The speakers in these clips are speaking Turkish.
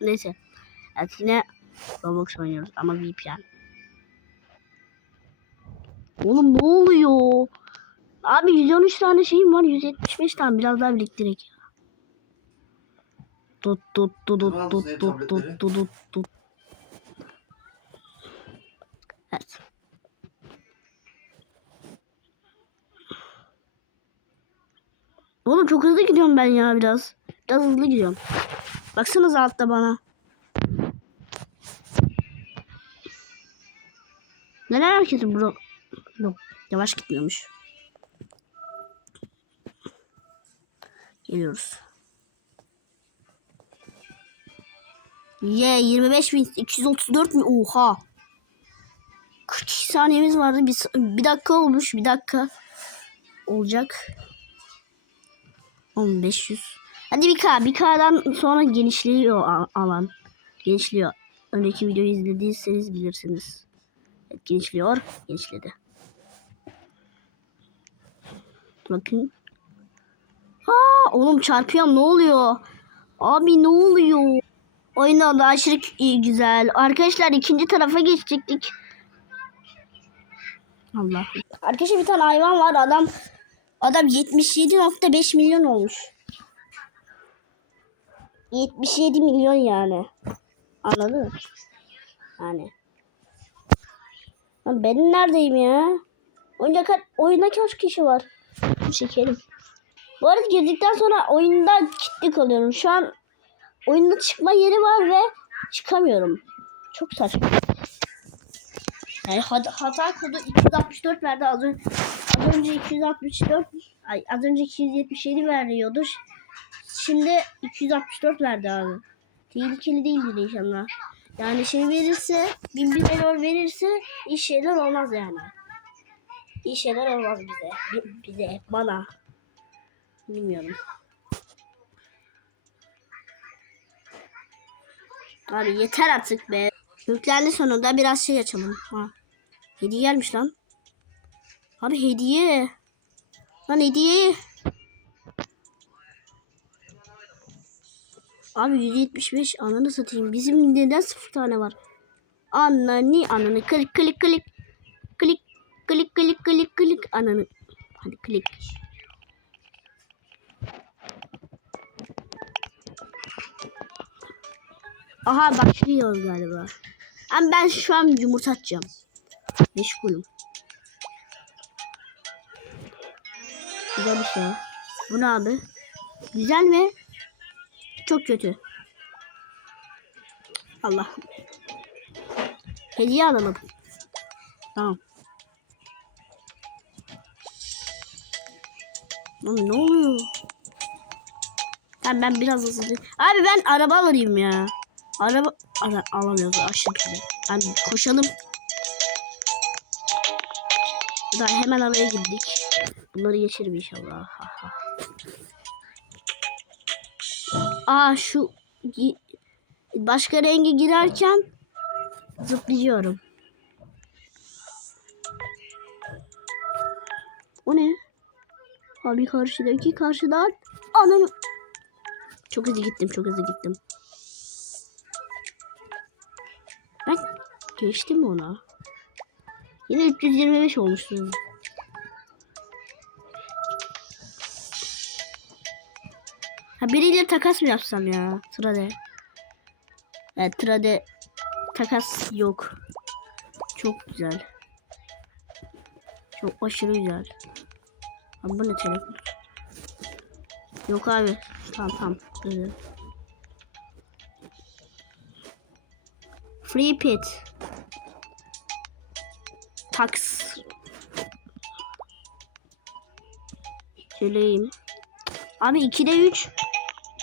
Neyse. Evet yine Roblox oynuyoruz ama VPN. Oğlum ne oluyor? Abi 113 tane şeyim var 175 tane biraz daha biriktirek. Tut tut tut tut tut tut tut tut tut tut. Evet. Oğlum çok hızlı gidiyorum ben ya biraz. Biraz hızlı gidiyorum. Baksanıza altta bana. Neden herkesin bro? Yok yavaş gitmiyormuş. Geliyoruz. Ye 25 bin 234 mi? Oha. 42 saniyemiz vardı. Bir, bir dakika olmuş. Bir dakika. Olacak. 1500. Hadi bir K. Bir K'dan sonra genişliyor alan. Genişliyor. Önceki videoyu izlediyseniz bilirsiniz. Evet, genişliyor. Genişledi. Bakın. Aa, oğlum çarpıyorum ne oluyor? Abi ne oluyor? Oyun oldu aşırı iyi güzel. Arkadaşlar ikinci tarafa geçecektik. Allah. Arkadaşlar bir tane hayvan var adam adam 77.5 milyon olmuş. 77 milyon yani. Anladın mı? Yani. Lan benim neredeyim ya? Oyunda, ka- oyunda kaç kişi var? Çekelim. Bu arada girdikten sonra oyunda kilitli kalıyorum. Şu an oyunda çıkma yeri var ve çıkamıyorum. Çok saçma. Yani hat- hata kodu 264 verdi az önce. Az önce 264 ay az önce 277 veriyordu. Şimdi 264 verdi abi. Tehlikeli değildir inşallah. Yani şey verirse, bin bir error verirse iyi şeyler olmaz yani. İyi şeyler olmaz bize. Bi- Bize, bana. Bilmiyorum. Abi yeter artık be. Yüklendi sonunda biraz şey açalım. Ha. Hediye gelmiş lan. Abi hediye. Lan hediye. Abi 175 ananı satayım. Bizim neden sıfır tane var? Ananı ananı klik klik klik. Klik klik klik klik klik ananı. Hadi klik. Aha başlıyor galiba. Ama ben şu an yumurta atacağım. Meşgulüm. Güzel bir şey. Bu ne abi? Güzel mi? Çok kötü. Allah. Hediye alalım. Tamam. Lan ne oluyor? Tamam ben biraz hızlı. Abi ben araba alayım ya. Araba ara, alamıyoruz şöyle. Ben koşalım. Daha hemen araya girdik. Bunları geçerim inşallah. Aa şu başka renge girerken zıplıyorum. O ne? Abi karşıdaki karşıdan anam. Çok hızlı gittim, çok hızlı gittim. Ben geçtim ona? Yine 325 olmuşsun. Ha biriyle takas mı yapsam ya? Trade. Evet trade takas yok. Çok güzel. Çok aşırı güzel. Abi bu ne telefon? Yok abi. Tamam tamam. Güzel. Free pit. Tax. Söyleyeyim. Abi 2'de 3.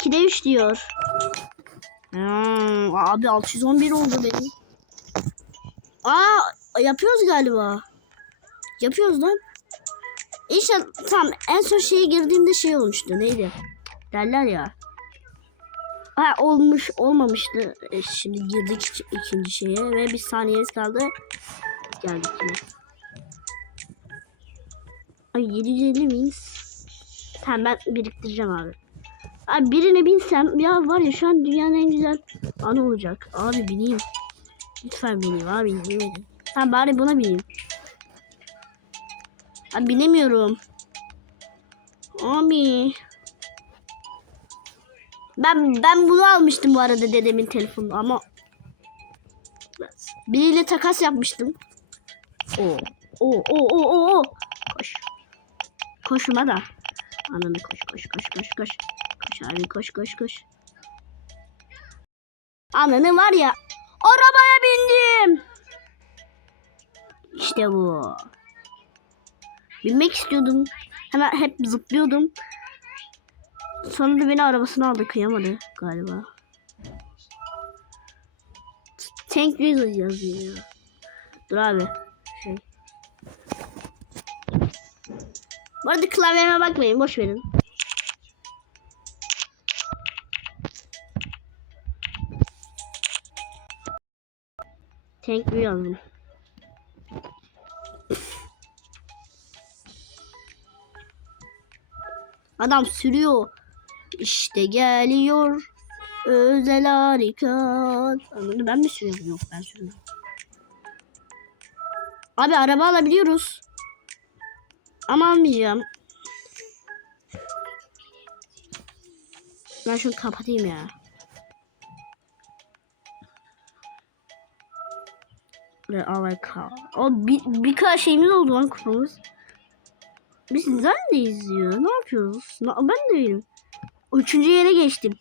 2'de 3 diyor. Hmm, abi 611 oldu benim. Aa yapıyoruz galiba. Yapıyoruz lan. İnşallah tam en son şeye girdiğimde şey olmuştu. Neydi? Derler ya. Ha olmuş olmamıştı. E, şimdi girdik iki- ikinci şeye ve bir saniyemiz kaldı. Geldik yine. Ay 750 miyiz? Tamam ben biriktireceğim abi. Abi birine binsem ya var ya şu an dünyanın en güzel anı olacak. Abi bineyim. Lütfen bineyim abi bineyim. Tamam bari buna bineyim. Abi binemiyorum. Abi. Ben ben bunu almıştım bu arada dedemin telefonunu ama biriyle takas yapmıştım. O o o o o o. Koş. Koşma da. Ananı koş koş koş koş koş. Koş koş koş koş. Ananı var ya. Arabaya bindim. İşte bu. Binmek istiyordum. Hemen hep zıplıyordum. Sonra da beni arabasına aldı kıyamadı galiba. Tank Wheeler yazıyor ya. Dur abi. Şey. Bu arada klavyeme bakmayın boş verin. Tank Wheeler yazdım. Adam sürüyor. İşte geliyor. Özel harekat. Anladın ben mi sürüyorum? Yok ben sürüyorum. Abi araba alabiliyoruz. Ama almayacağım. Ben şunu kapatayım ya. Ve alaka. O bir, birkaç şeyimiz oldu lan kupamız. Biz neredeyiz ya? Ne yapıyoruz? Na- Ben de değilim. Üçüncü yere geçtim.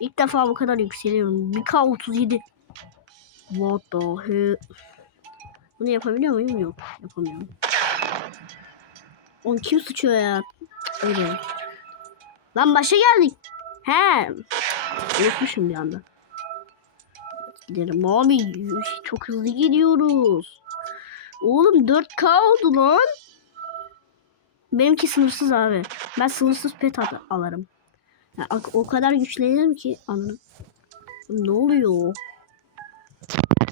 İlk defa bu kadar yükseliyorum. 1K37. What the hell? Bunu yapabiliyor muyum? Yok. Yapamıyorum. Onu kim sıçıyor ya? Öyle. Lan başa geldik. He. Unutmuşum bir anda. Gidelim abi. Çok hızlı gidiyoruz. Oğlum 4K oldu lan. Benimki sınırsız abi. Ben sınırsız pet al- alırım. Ya, o- o kadar güçlenirim ki anladım. Ne oluyor?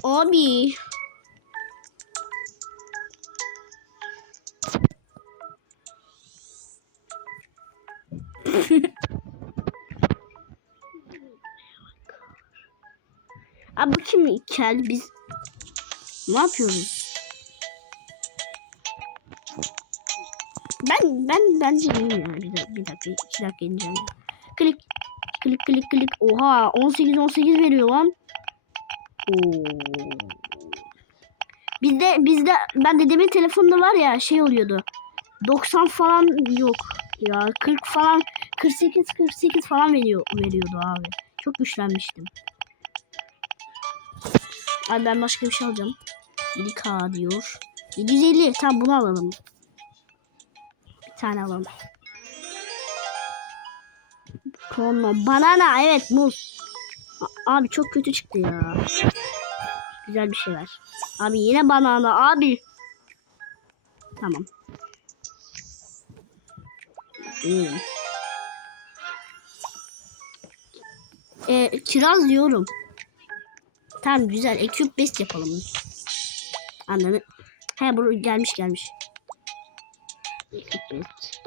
Abi. Abi bu kim kel biz ne yapıyoruz? Ben ben bence bilmiyorum. Bir dakika, bir dakika, iki dakika ineceğim. Klik, klik, klik, klik. Oha, 18 18 veriyor lan. Oo. Bizde bizde ben dedemin telefonunda var ya şey oluyordu. 90 falan yok. Ya 40 falan 48 48 falan veriyor veriyordu abi. Çok güçlenmiştim. Abi ben başka bir şey alacağım. 7K diyor. 750. Tamam bunu alalım. Bir tane alalım. Konma. Banana. Evet muz. A- Abi çok kötü çıktı ya. Güzel bir şey ver. Abi yine banana. Abi. Tamam. İyiyim. Ee, kiraz diyorum. Tamam güzel. Eküp best yapalım. Anladın? He bu gelmiş gelmiş. Eküp best.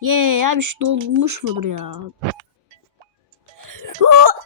Ye abi şu dolmuş mudur ya? Aa,